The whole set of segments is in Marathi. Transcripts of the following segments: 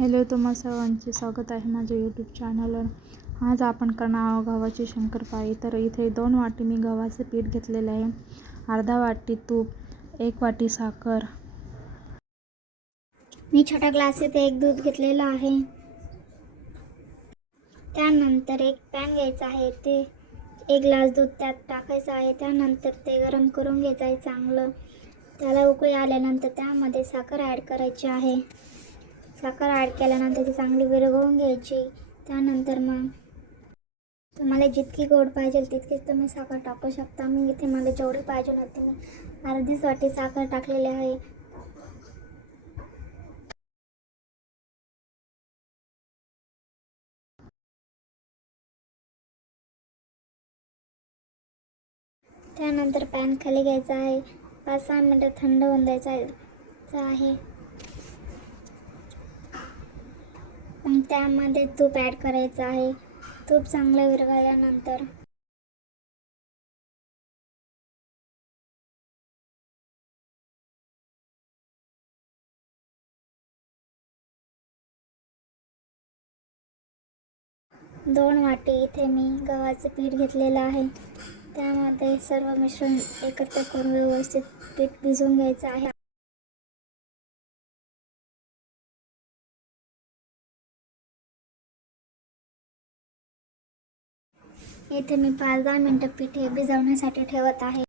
हॅलो, तुम्हा सर्वांचे स्वागत आहे माझ्या यूट्यूब चॅनलवर। आज आपण करणार आहोत गव्हाची शंकरपाळी। तर इथे 2 वाटी मी गव्हाचे पीठ घेतलेले आहे, अर्धा वाटी तूप, 1 वाटी साखर। मी छोट्या ग्लासात 1 दूध घेतलेलं आहे। त्यानंतर एक पॅन घ्यायचा आहे, ते 1 ग्लास दूध त्यात टाकायचं आहे। त्यानंतर ते गरम करून घ्यायचं आहे चांगलं। त्याला उकळी आल्यानंतर त्यामध्ये साखर ॲड करायची आहे। साखर ॲड केल्यानंतर ती चांगली विरघळून घ्यायची। त्यानंतर मग तुम्हाला जितकी गोड पाहिजे तितकीच तुम्ही साखर टाकू शकता। मी इथे मला जेवढी पाहिजे होती मी अर्धीच वाटी साखर टाकलेली आहे। त्यानंतर पॅन खाली घ्यायचा आहे, 5-6 मिनिटं थंड होऊन द्यायचा आहे। मग त्यामध्ये तूप ॲड करायचं आहे। तूप चांगलं विरघळल्यानंतर दोन वाटी इथे मी गव्हाचं पीठ घेतलेलं आहे। त्यामध्ये सर्व मिश्रण एकत्र करून व्यवस्थित पीठ भिजवून घ्यायचं आहे। इथे मी 5-10 मिनिटं पीठ हे भिजवण्यासाठी ठेवत आहे।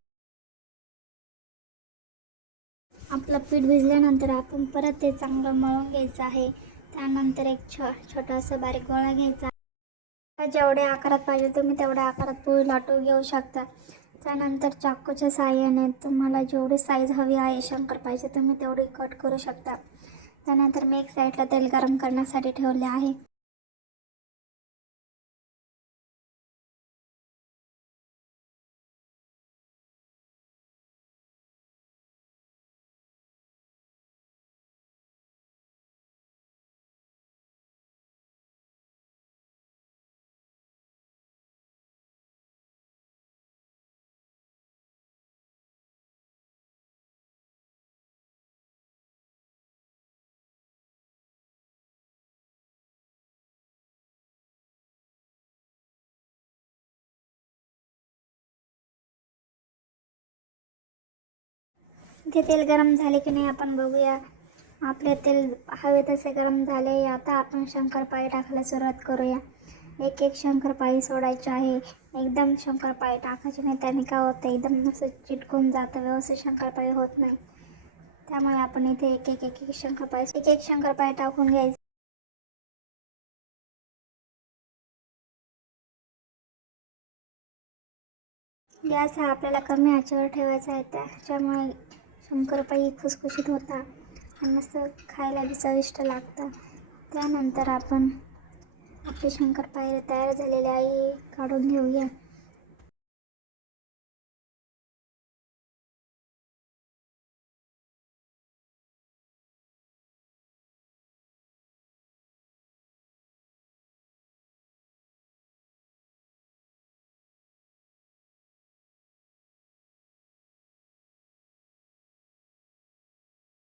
आपलं पीठ भिजल्यानंतर आपण परत ते चांगलं मळून घ्यायचं आहे। त्यानंतर एक छोटासा बारीक गोळा घ्यायचा। जेवढ्या आकारात पाहिजे तुम्ही तेवढ्या आकारात पोळी लाटून घेऊ शकता। त्यानंतर चाकूच्या साहाय्याने तुम्हाला जेवढी साईज हवी आहे शंकरपाळीची तुम्ही तेवढी कट करू शकता। त्यानंतर मी एक साईडला तेल गरम करण्यासाठी ठेवले आहे। इथे तेल गरम झाले की नाही आपण बघूया। आपले तेल हवे तसे गरम झाले। आता आपण शंकरपाळी टाकायला सुरुवात करूया। एक एक शंकरपाळी सोडायची आहे। एकदम शंकरपाळी टाकायची नाही, त्याने काय होतं एकदम असं चिटकून जातं, व्यवस्थित शंकरपाळी होत नाही। त्यामुळे आपण इथे एक एक शंकरपाळी टाकून घ्यायची। गॅस हा आपल्याला कमी आचेवर ठेवायचा आहे, त्याच्यामुळे शंकरपाळी खुसखुशीत होतात आणि मस्त खायला बी चविष्ट लागतं। त्यानंतर आपण आपली शंकरपाळी तयार झालेली आहे, काढून घेऊया।